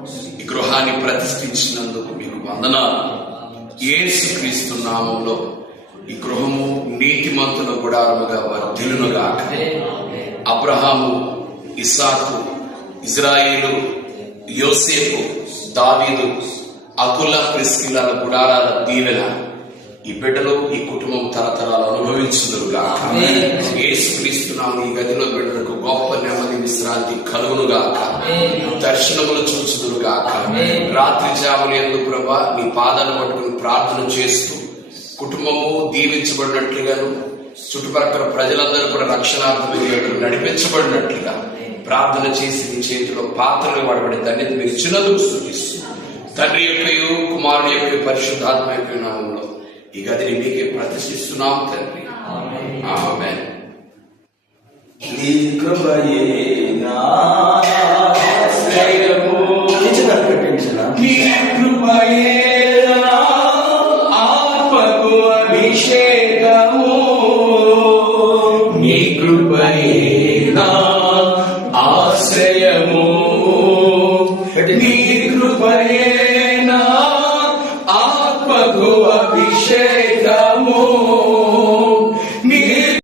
ఈ గృహాన్ని ప్రతిష్ఠించినందుకు మీకు వందనాలు. యేసుక్రీస్తు నామములో ఈ గృహము నీతిమంతుల గుడారముగా వర్ధిల్లునుగాక. అబ్రహాము, ఇస్సాకు, ఇజ్రాయేలు, యోసేపు, దావీదు, అకుల, ప్రిస్కిల్లల గుడారాల దీవెన ఈ బిడ్డలు, ఈ కుటుంబం తరతరాలు అనుభవించుదురుగాక. యేసుక్రీస్తు నామమున ఈ గదిలో బిడ్డలకు గొప్ప నెమ్మది, విశ్రాంతి కలుగునుగాక. దర్శనములు చూచుదురుగాక. రాత్రి జామున యందు ప్రభువా నీ పాదాలు పట్టుకుని ప్రార్థన చేస్తూ కుటుంబము దీవించబడినట్లుగాను, చుట్టుపక్కల ప్రజలందరూ కూడా రక్షణార్థమై నడిపించబడినట్లుగా ప్రార్థన చేసి నీ చేతిలో పాత్రలు వాడబడి ధన్యత మీరు ఇచ్చినందుకు స్తుతిస్తూ తండ్రి యొక్కయు కుమారుని యొక్క పరిశుద్ధాత్మ యొక్క నామములో ఈ గదిని మీకే ప్రతిష్ఠిస్తున్నాం తండ్రి. ఆమేన్. నీ కృపయే నా ఆశ్రయము. నీ కృపయే నా ఆత్మకు అభిషేకము.